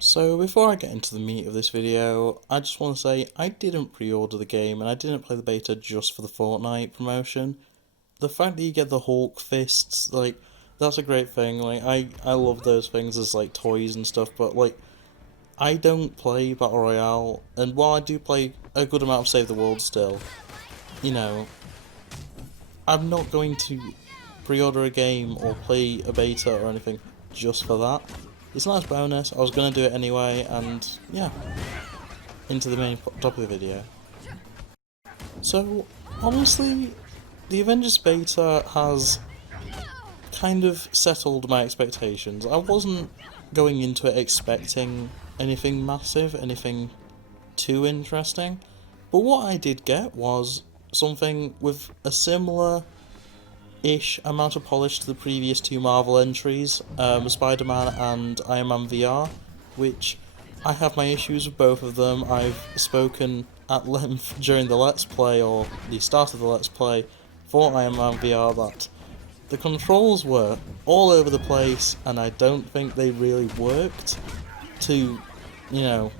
So before I get into the meat of this video, I just want to say I didn't pre-order the game and I didn't play the beta just for the Fortnite promotion. The fact that you get the Hulk fists, that's a great thing. I love those things as like toys and stuff, but I don't play Battle Royale, and while I do play a good amount of Save the World still, you know, I'm not going to pre-order a game or play a beta or anything just for that. It's a nice bonus. I was going to do it anyway, and yeah, into the main topic of the video. So, honestly, the Avengers beta has kind of settled my expectations. I wasn't going into it expecting anything massive, anything too interesting, but what I did get was something with a similar-ish amount of polish to the previous two Marvel entries, Spider-Man and Iron Man VR, which I have my issues with both of them. I've spoken at length during the Let's Play, or the start of the Let's Play, for Iron Man VR that the controls were all over the place, and I don't think they really worked to, you know,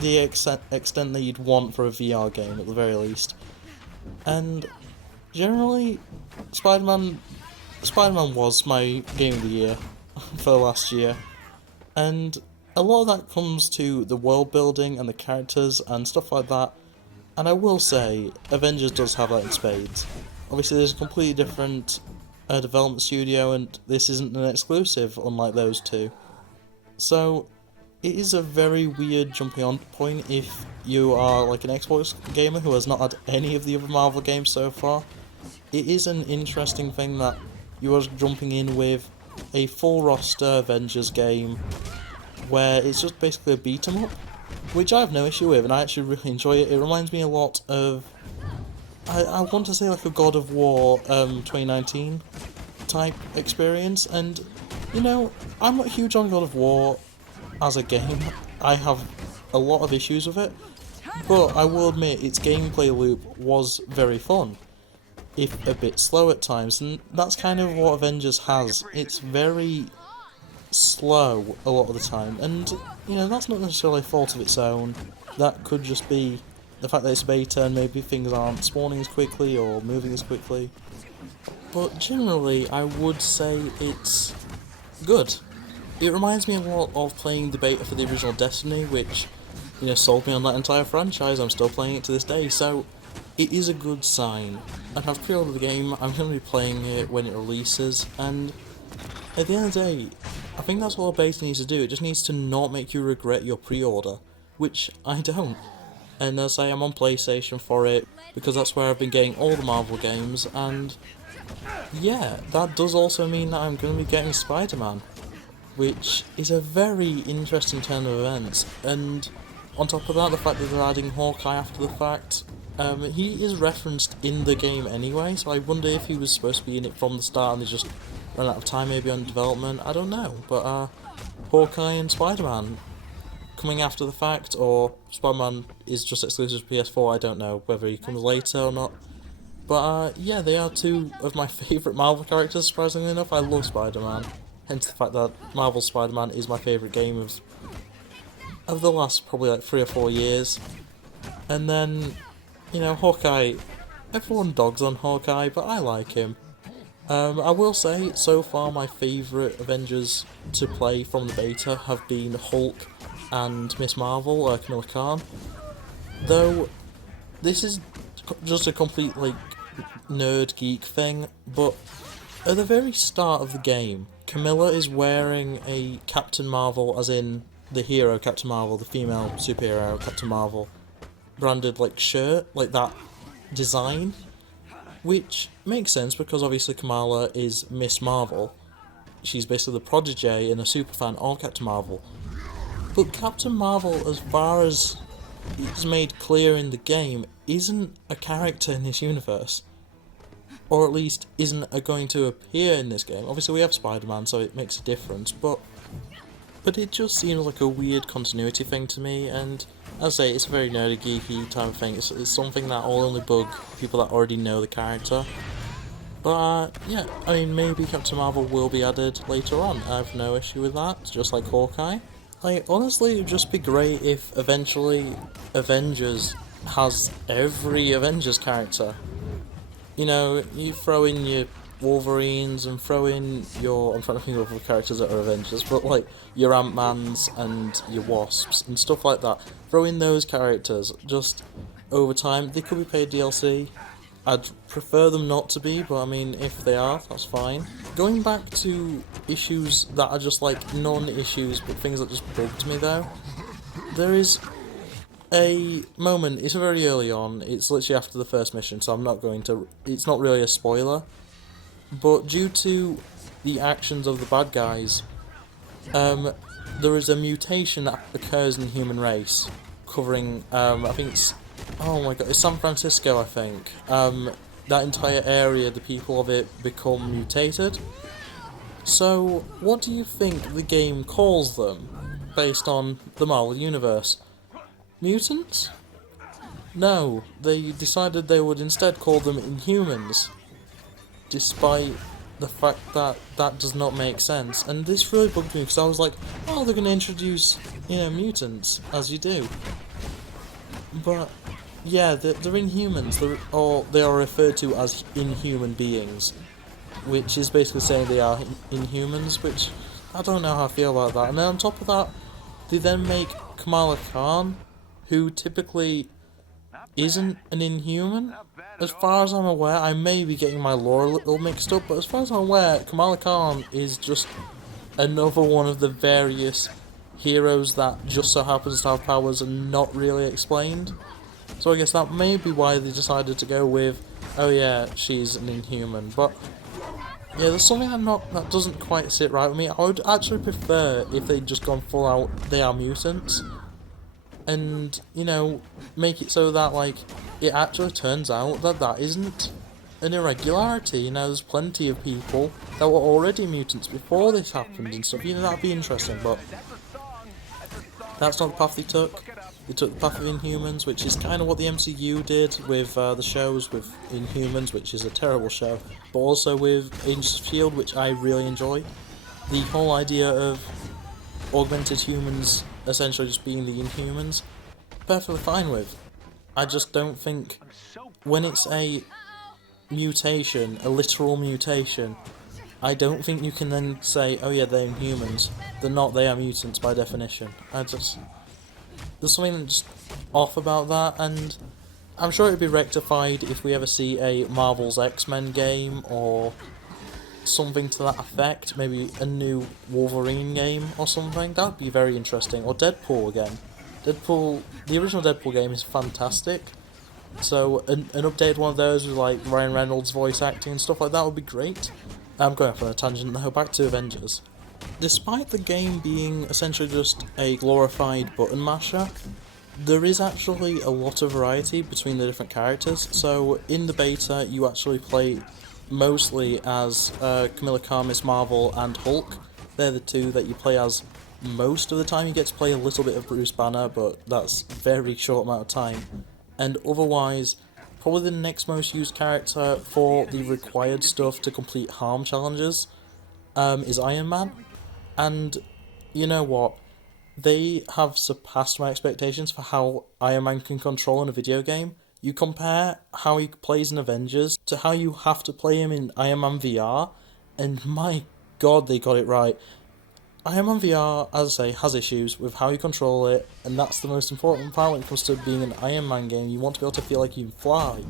the extent that you'd want for a VR game at the very least. And generally, Spider-Man was my game of the year for last year, and a lot of that comes to the world building and the characters and stuff like that. And I will say, Avengers does have that in spades. Obviously, there's a completely different development studio, and this isn't an exclusive, unlike those two. So, it is a very weird jumping on point if you are like an Xbox gamer who has not had any of the other Marvel games so far. It is an interesting thing that you are jumping in with a full roster Avengers game where it's just basically a beat 'em up, which I have no issue with, and I actually really enjoy it. It reminds me a lot of, I want to say like a God of War 2019 type experience, and you know, I'm not huge on God of War as a game. I have a lot of issues with it, but I will admit its gameplay loop was very fun, if a bit slow at times, and that's kind of what Avengers has. It's very slow a lot of the time, and you know, that's not necessarily a fault of its own. That could just be the fact that it's beta and maybe things aren't spawning as quickly or moving as quickly. But generally, I would say it's good. It reminds me a lot of playing the beta for the original Destiny, which, you know, sold me on that entire franchise. I'm still playing it to this day, so it is a good sign. And I've pre-ordered the game, I'm going to be playing it when it releases, and at the end of the day, I think that's what a beta needs to do. It just needs to not make you regret your pre-order, which I don't. And as I say, I'm on PlayStation for it, because that's where I've been getting all the Marvel games, and yeah, that does also mean that I'm going to be getting Spider-Man, which is a very interesting turn of events. And on top of that, the fact that they're adding Hawkeye after the fact, he is referenced in the game anyway, so I wonder if he was supposed to be in it from the start and they just ran out of time maybe on development. I don't know, but Hawkeye and Spider-Man coming after the fact, or Spider-Man is just exclusive to PS4, I don't know whether he comes later or not. But yeah, they are two of my favourite Marvel characters, surprisingly enough. I love Spider-Man, hence the fact that Marvel Spider-Man is my favourite game of the last probably like 3 or 4 years. And then, you know, Hawkeye, everyone dogs on Hawkeye, but I like him. I will say, so far my favourite Avengers to play from the beta have been Hulk and Miss Marvel, Kamala Khan. Though, this is just a complete, like, nerd geek thing, but at the very start of the game, Camilla is wearing a Captain Marvel, as in the hero Captain Marvel, the female superhero Captain Marvel, branded, like, shirt, like that design, which makes sense because obviously Kamala is Miss Marvel. She's basically the protege and a superfan of Captain Marvel. But Captain Marvel, as far as it's made clear in the game, isn't a character in this universe. Or at least isn't going to appear in this game. Obviously we have Spider-Man, so it makes a difference, but it just seems like a weird continuity thing to me, and as I say, it's a very nerdy, geeky type of thing. It's something that will only bug people that already know the character. But yeah, I mean, maybe Captain Marvel will be added later on. I have no issue with that, just like Hawkeye. Like, honestly, it'd just be great if eventually Avengers has every Avengers character. You know, you throw in your Wolverines and throw in your. I'm trying to think of other characters that are Avengers, but like your Ant-Mans and your Wasps and stuff like that. Throw in those characters just over time. They could be paid DLC. I'd prefer them not to be, but I mean, if they are, that's fine. Going back to issues that are just like non-issues, but things that just bugged me though, there is a moment, it's very early on, it's literally after the first mission, so I'm not going to, it's not really a spoiler, but due to the actions of the bad guys, there is a mutation that occurs in the human race, covering, I think it's, oh my god, it's San Francisco, I think. That entire area, the people of it become mutated. So, what do you think the game calls them, based on the Marvel Universe? Mutants? No, they decided they would instead call them Inhumans, despite the fact that that does not make sense. And this really bugged me because I was like, oh, they're going to introduce, mutants, as you do. But, yeah, they're Inhumans, or they are referred to as inhuman beings, which is basically saying they are Inhumans, which I don't know how I feel about that. And then on top of that, they then make Kamala Khan, who typically isn't an Inhuman. As far as I'm aware, I may be getting my lore a little mixed up, but as far as I'm aware, Kamala Khan is just another one of the various heroes that just so happens to have powers and not really explained. So I guess that may be why they decided to go with, oh yeah, she's an Inhuman. But yeah, there's something that doesn't quite sit right with me. I would actually prefer if they'd just gone full out, they are mutants. And, make it so that, like, it actually turns out that that isn't an irregularity. There's plenty of people that were already mutants before this happened and stuff. That'd be interesting, but that's not the path they took. They took the path of Inhumans, which is kind of what the MCU did with the shows with Inhumans, which is a terrible show, but also with Agents of S.H.I.E.L.D., which I really enjoy. The whole idea of augmented humans essentially just being the Inhumans, perfectly fine with. I just don't think, when it's a mutation, a literal mutation, I don't think you can then say, oh yeah, they're Inhumans. They're not, they are mutants by definition. There's something just off about that, and I'm sure it'd be rectified if we ever see a Marvel's X-Men game, or something to that effect, maybe a new Wolverine game or something. That would be very interesting. Or Deadpool again. The original Deadpool game is fantastic, so an updated one of those with like Ryan Reynolds voice acting and stuff like that would be great. I'm going off on a tangent now, back to Avengers. Despite the game being essentially just a glorified button masher, there is actually a lot of variety between the different characters. So in the beta you actually play mostly as Kamala Khan, Miss Marvel, and Hulk. They're the two that you play as most of the time. You get to play a little bit of Bruce Banner, but that's a very short amount of time. And otherwise, probably the next most used character for the required stuff to complete harm challenges is Iron Man. And you know what? They have surpassed my expectations for how Iron Man can control in a video game. You compare how he plays in Avengers to how you have to play him in Iron Man VR, and my god, they got it right. Iron Man VR, as I say, has issues with how you control it, and that's the most important part when it comes to being an Iron Man game. You want to be able to feel like you can fly.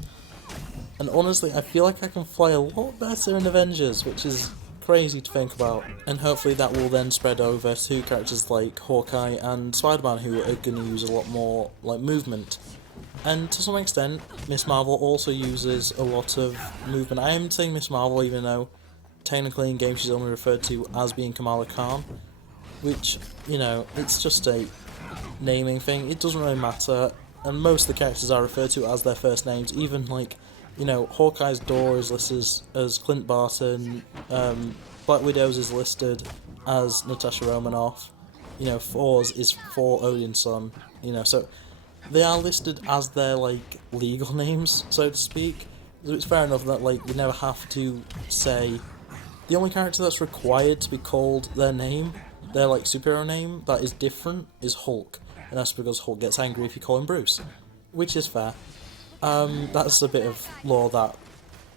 And honestly, I feel like I can fly a lot better in Avengers, which is crazy to think about. And hopefully that will then spread over to characters like Hawkeye and Spider-Man, who are going to use a lot more like movement. And to some extent, Miss Marvel also uses a lot of movement. I am saying Miss Marvel even though technically in game she's only referred to as being Kamala Khan, which, it's just a naming thing. It doesn't really matter, and most of the characters are referred to as their first names. Even like, Hawkeye's door is listed as Clint Barton, Black Widow's is listed as Natasha Romanoff, Thor's is Thor Odin's son, so they are listed as their, like, legal names, so to speak. So it's fair enough that, like, they never have to say. The only character that's required to be called their name their like superhero name that is different is Hulk, and that's because Hulk gets angry if you call him Bruce, which is fair. That's a bit of lore that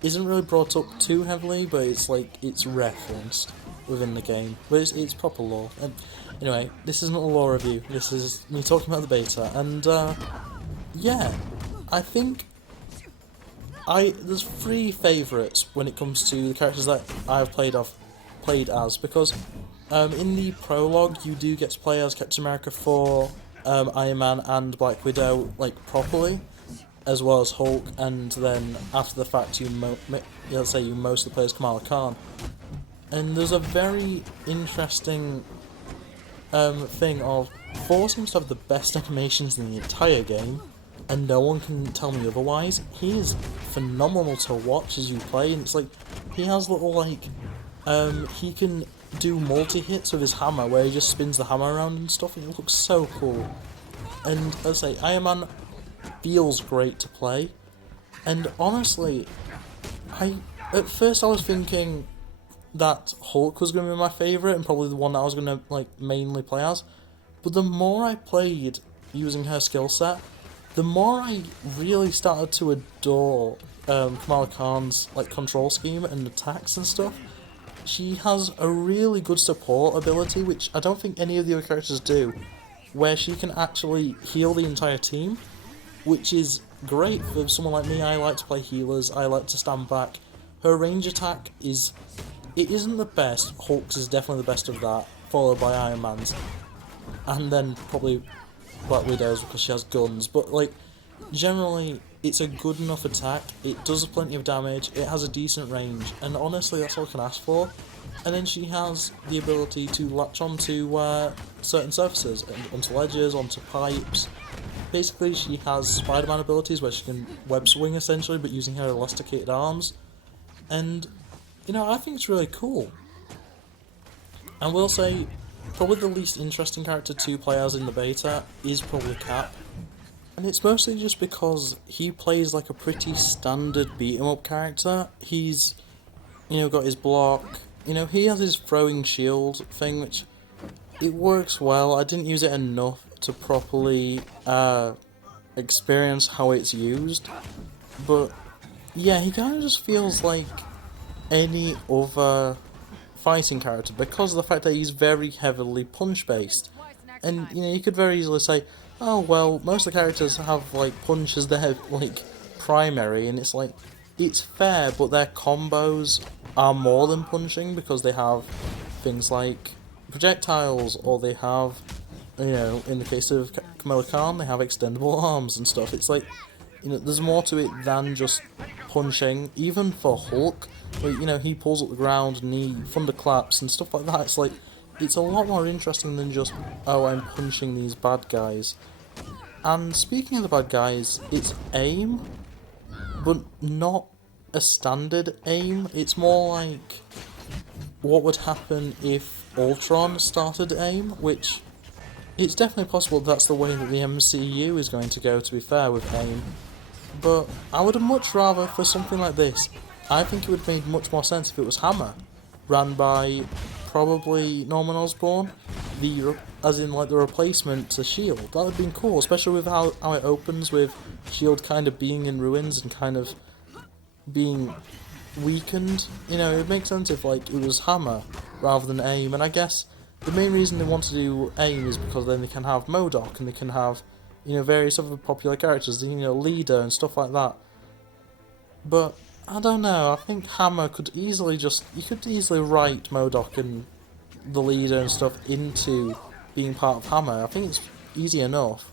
isn't really brought up too heavily, but it's like it's referenced within the game, but it's proper lore. And anyway, this isn't a lore review. This is me talking about the beta, and yeah, I think there's three favourites when it comes to the characters that I've played as, because in the prologue you do get to play as Captain America 4, Iron Man and Black Widow like properly, as well as Hulk, and then after the fact let's say you mostly play as Kamala Khan. And there's a very interesting thing of 4 seems to have the best animations in the entire game, and no one can tell me otherwise. He is phenomenal to watch as you play, and it's like he has little like he can do multi-hits with his hammer where he just spins the hammer around and stuff, and it looks so cool. And as I say, Iron Man feels great to play, and honestly, at first I was thinking that Hulk was going to be my favourite and probably the one that I was going to like mainly play as, but the more I played using her skill set, the more I really started to adore Kamala Khan's like control scheme and attacks and stuff. She has a really good support ability, which I don't think any of the other characters do, where she can actually heal the entire team, which is great for someone like me. I like to play healers, I like to stand back. Her range attack isn't the best. Hulk's is definitely the best of that, followed by Iron Man's, and then probably Black Widow's because she has guns, but like generally it's a good enough attack, it does plenty of damage, it has a decent range, and honestly that's all I can ask for. And then she has the ability to latch onto certain surfaces, onto ledges, onto pipes. Basically she has Spider-Man abilities where she can web swing essentially, but using her elasticated arms, and you know, I think it's really cool. I will say, probably the least interesting character to play as in the beta is probably Cap. And it's mostly just because he plays like a pretty standard beat-em-up character. He's, you know, got his block, you know, he has his throwing shield thing, which, it works well. I didn't use it enough to properly experience how it's used. But, yeah, he kind of just feels like any other fighting character because of the fact that he's very heavily punch based, and you know you could very easily say, oh well, most of the characters have like punch as their like primary, and it's like it's fair, but their combos are more than punching because they have things like projectiles, or they have, you know, in the case of Kamala Khan, they have extendable arms and stuff. It's like, you know, there's more to it than just punching. Even for Hulk, like, you know, he pulls up the ground and he thunderclaps and stuff like that. It's like, it's a lot more interesting than just, oh, I'm punching these bad guys. And speaking of the bad guys, it's aim, but not a standard aim. It's more like what would happen if Ultron started aim, which it's definitely possible that's the way that the MCU is going to go, to be fair, with aim. But I would have much rather, for something like this, I think it would have made much more sense if it was Hammer, ran by probably Norman Osborn, as in like the replacement to S.H.I.E.L.D. That would have been cool, especially with how it opens with S.H.I.E.L.D. kind of being in ruins and kind of being weakened. You know, it would make sense if like it was Hammer rather than AIM, and I guess the main reason they want to do AIM is because then they can have MODOK and they can have, you know, various other popular characters, you know, Leader and stuff like that. But I don't know, I think Hammer could easily you could easily write MODOK and the Leader and stuff into being part of Hammer. I think it's easy enough.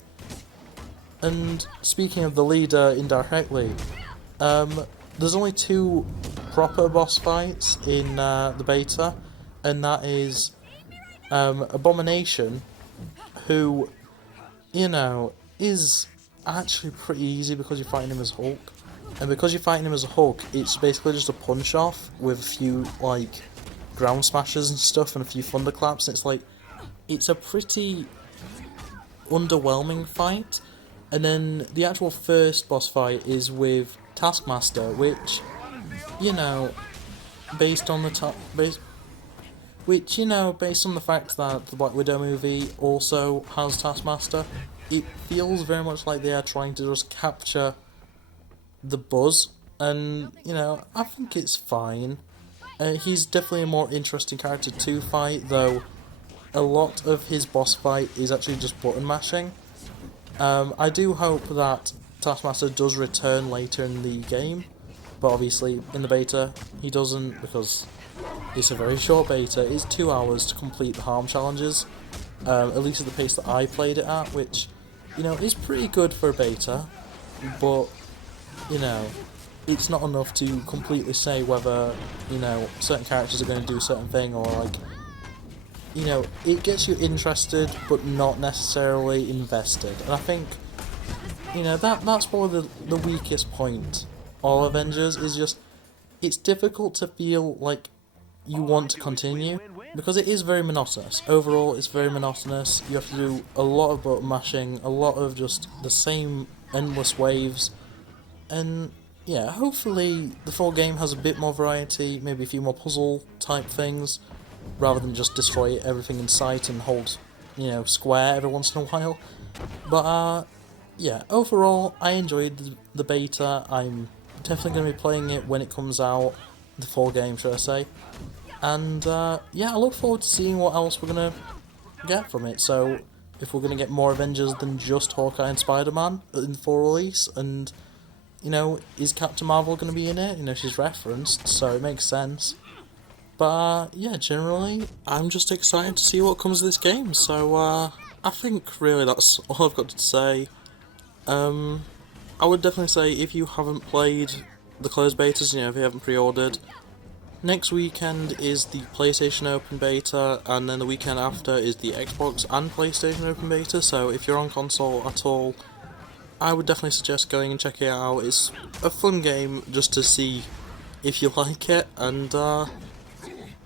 And speaking of the Leader indirectly, there's only 2 proper boss fights in the beta, and that is Abomination, who, you know, is actually pretty easy because you're fighting him as Hulk. And because you're fighting him as a Hulk, it's basically just a punch-off with a few, like, ground smashes and stuff and a few thunderclaps. It's like, it's a pretty underwhelming fight. And then the actual first boss fight is with Taskmaster, which, you know, based on the Which, you know, based on the fact that the Black Widow movie also has Taskmaster, it feels very much like they are trying to just capture the buzz, and, you know, I think it's fine. He's definitely a more interesting character to fight, though a lot of his boss fight is actually just button mashing. I do hope that Taskmaster does return later in the game, but obviously in the beta he doesn't, because it's a very short beta. It's 2 hours to complete the harm challenges, at least at the pace that I played it at, which, you know, is pretty good for a beta, but, you know, it's not enough to completely say whether, you know, certain characters are going to do a certain thing, or like, you know, it gets you interested but not necessarily invested. And I think, you know, that's probably the weakest point of Avengers, is just it's difficult to feel like you want to continue, because it is very monotonous. Overall, it's very monotonous. You have to do a lot of button mashing, a lot of just the same endless waves, and yeah, hopefully the full game has a bit more variety, maybe a few more puzzle type things, rather than just destroy everything in sight and hold, you know, square every once in a while. But yeah, overall, I enjoyed the beta. I'm definitely going to be playing it when it comes out, the full game, should I say. And yeah, I look forward to seeing what else we're going to get from it. So, if we're going to get more Avengers than just Hawkeye and Spider-Man in full release, and, you know, is Captain Marvel going to be in it? You know, she's referenced, so it makes sense. But yeah, generally, I'm just excited to see what comes of this game. So I think really that's all I've got to say. I would definitely say, if you haven't played the closed betas, you know, if you haven't pre-ordered, next weekend is the PlayStation Open Beta, and then the weekend after is the Xbox and PlayStation Open Beta, so if you're on console at all, I would definitely suggest going and checking it out. It's a fun game just to see if you like it, and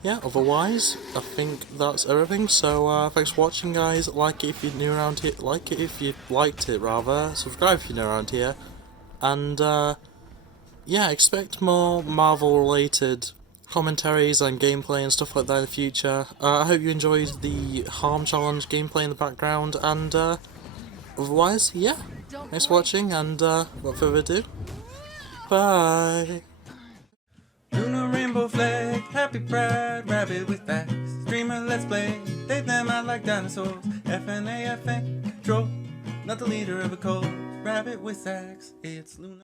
yeah, otherwise, I think that's everything. So, thanks for watching, guys. Like it if you're new around here. Like it if you liked it, rather. Subscribe if you're new around here. And, yeah, expect more Marvel-related commentaries and gameplay and stuff like that in the future. I hope you enjoyed the Harm Challenge gameplay in the background. And, otherwise, yeah. Thanks for watching, and, without further ado, bye! Lunar rainbow flag, happy pride, rabbit with facts. Streamer, let's play. They them out like dinosaurs. FNAFN, troll, not the leader of a cult. Rabbit with sax, it's Lunar.